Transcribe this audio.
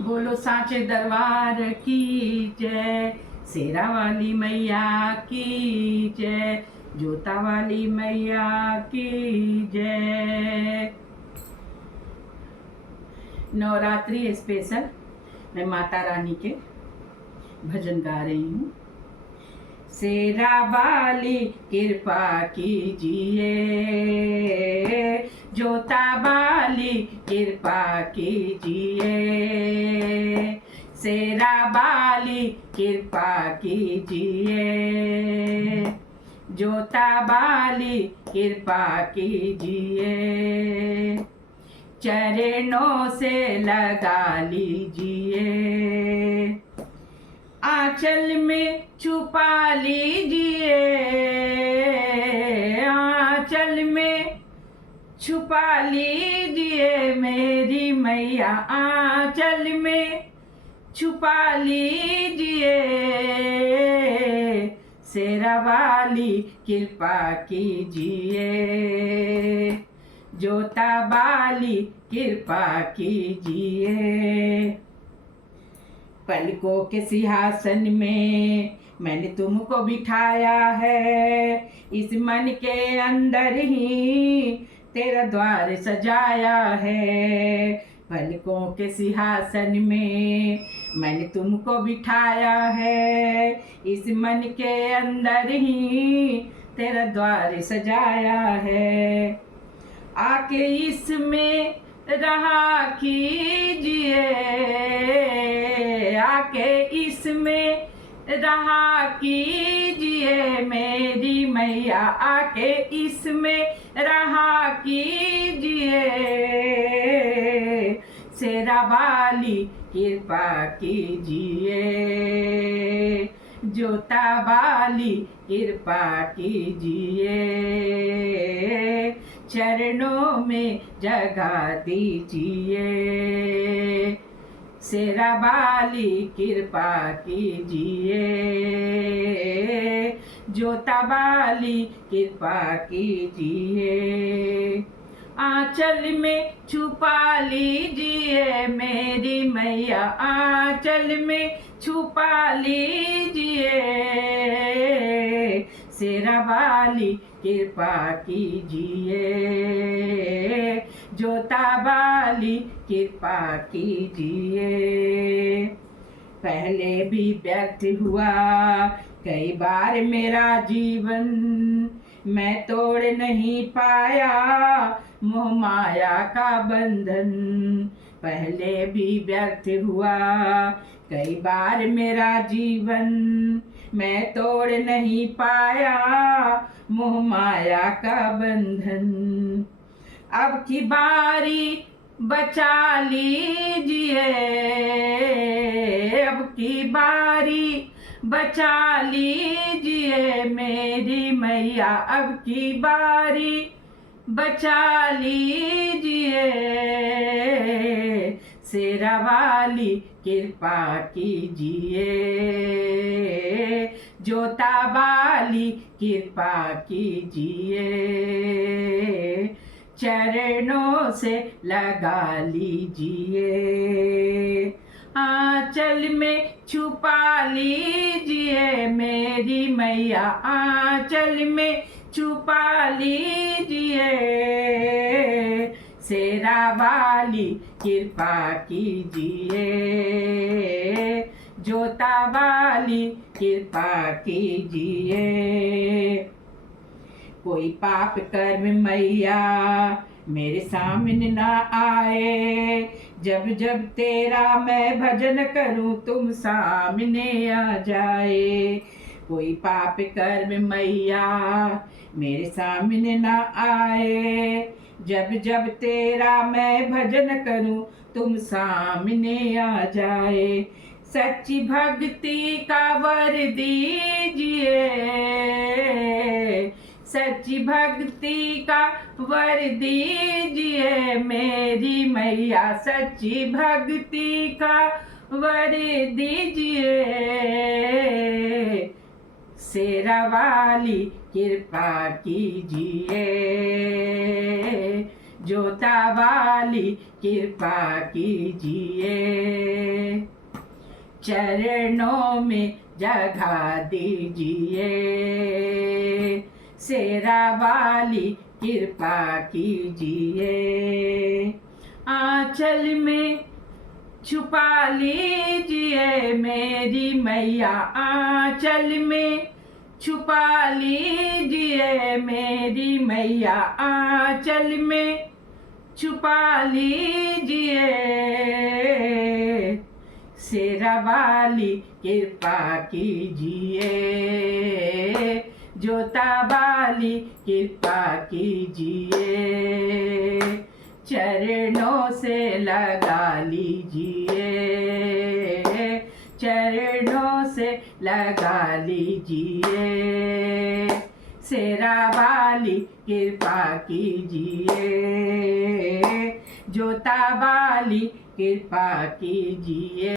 बोलो सांचे दरबार की जय, शेरा वाली मैया की जय, जोता वाली मैया की जय। नवरात्रि स्पेशल मैं माता रानी के भजन गा रही हूँ। शेरा वाली कृपा कीजिए, जोता वाली कृपा कीजिए, शेरा वाली कृपा कीजिए, जोता वाली कृपा कीजिए, चरणों से लगा लीजिए, आंचल में छुपा लीजिए, आंचल में छुपा लीजिए मेरी मैया, आंचल में छुपा लीजिए, शेरा वाली कृपा कीजिए, जोता वाली कृपा कीजिए। पलकों के सिंहासन में मैंने तुमको बिठाया है, इस मन के अंदर ही तेरा द्वार सजाया है। पलकों के सिंहासन में मैंने तुमको बिठाया है, इस मन के अंदर ही तेरा द्वार सजाया है। आके इसमें रहा कीजिए, आके इसमें रहा कीजिए मेरी मैया, आके इसमें रहा कीजिए, शेरा वाली कृपा कीजिए, जोता वाली कृपा कीजिए, चरणों में जगह दीजिए, शेरा वाली कृपा कीजिए, जोता वाली कृपा कीजिए, आंचल में छुपा लीजिए मेरी मैया, आंचल में छुपा लीजिए, शेरा वाली कृपा कीजिए, जोता वाली कृपा कीजिए। पहले भी व्यर्थ हुआ कई बार मेरा जीवन, मैं तोड़ नहीं पाया मोह माया का बंधन। पहले भी व्यर्थ हुआ कई बार मेरा जीवन, मैं तोड़ नहीं पाया मोह माया का बंधन। अब की बारी बचा लीजिए, अब की बारी बचा लीजिए मेरी मैया, अब की बारी बचा लीजिए, शेरा वाली कृपा कीजिए, जोता वाली कृपा कीजिए, चरणों से लगा लीजिए, आंचल में छुपा लीजिए मेरी मैया, आंचल में छुपा लीजिए, शेरा वाली कृपा कीजिए, जोता वाली कृपा कीजिए। कोई पाप कर्म मैया मेरे सामने ना आए, जब जब तेरा मैं भजन करूं तुम सामने आ जाए। कोई पाप कर्म मैया मेरे सामने ना आए, जब जब तेरा मैं भजन करूं तुम सामने आ जाए। सच्ची भक्ति का वर दीजिए, सच्ची भक्ति का वर दीजिए मेरी मैया, सच्ची भक्ति का वर दीजिए, शेरा वाली कृपा कीजिए, जोता वाली कृपा कीजिए। चरणों में जगह दीजिए। शेरा वाली कृपा कीजिए। आंचल में छुपा लीजिए मेरी मैया, आंचल में छुपा लीजिए मेरी मैया, आंचल में छुपा लीजिए। शेरा वाली कृपा कीजिए, जोता वाली कृपा कीजिए। चरणों से लगा लीजिए, चरणों से लगा लीजिए। शेरा वाली कृपा कीजिए, जोता वाली कृपा कीजिए।